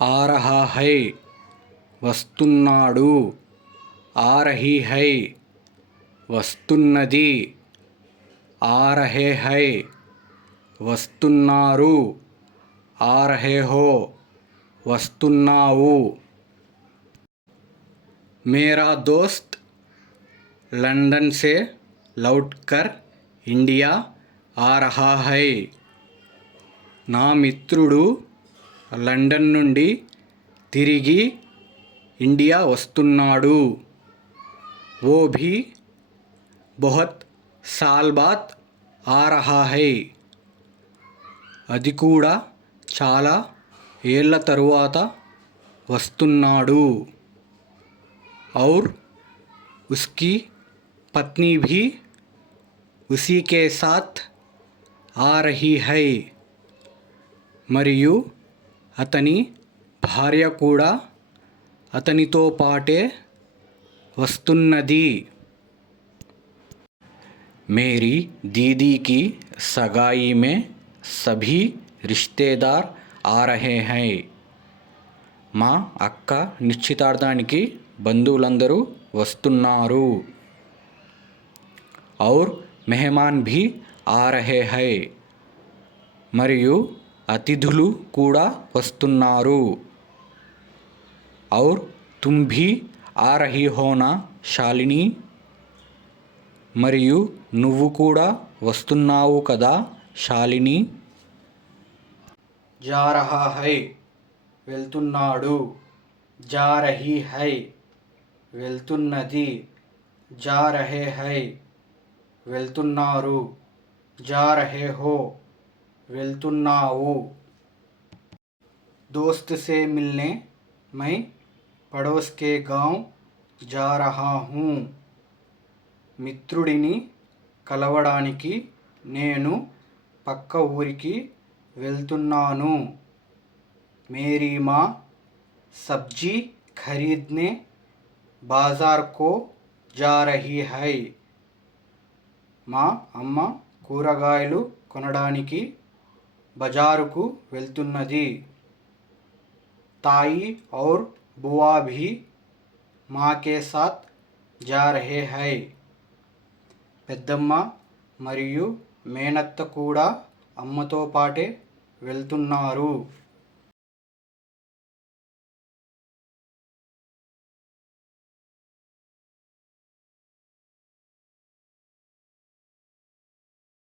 आ रहा है వస్తున్నాడు आ रही है వస్తున్నది आ रहे है వస్తున్నారు आ रहे हो వస్తున్నావు मेरा दोस्त लंदन से लौटकर ఇండియా ఆ రహా హై నా మిత్రుడు లండన్ నుండి తిరిగి ఇండియా వస్తున్నాడు. ఓ భీ బహుత్ సాల్ బాత్ ఆ రహా హై. అది కూడా చాలా ఏళ్ళ తరువాత వస్తున్నాడు. ఔర్ ఉస్కి పత్ని భీ ఉసీ కే సాత్ ఆ రహీ హై. మరియు అతని భార్య కూడా అతనితో పాటే వస్తున్నది. మేరీ దీదీకి సగాయి మే సభీ రిష్తేదార్ ఆ రహే హై. మా అక్క నిశ్చితార్థానికి బంధువులందరూ వస్తున్నారు. ఔర్ మెహమాన్ భీ ఆ రహే హై. మరియు అతిథులు కూడా వస్తున్నారు. ఔర్ తుమ్ భీ ఆ రహీ హోనా శాలిని. మరియు నువ్వు కూడా వస్తున్నావు కదా శాలిని? జా రహా హై వెళ్తున్నాడు. జారహీ హై వెళ్తున్నది. జా రహే హై వెళ్తున్నారు. జా రహే హో వెళ్తున్నావు. దోస్త్ సే మిల్నే మై పడోస్ కే గావ్ జా రహా హూ. మిత్రుడిని కలవడానికి నేను పక్క ఊరికి వెళ్తున్నాను. మేరీ మా సబ్జీ ఖరీద్నే బాజార్కో జా రహీ హై. మా అమ్మ కూరగాయలు కొనడానికి బజారుకు వెళ్తున్నది. తాయి ఔర్ బువా భీ మాకే సాత్ జా రహే హై. పెద్దమ్మ మరియు మేనత్త కూడా అమ్మతో పాటే వెళ్తున్నారు.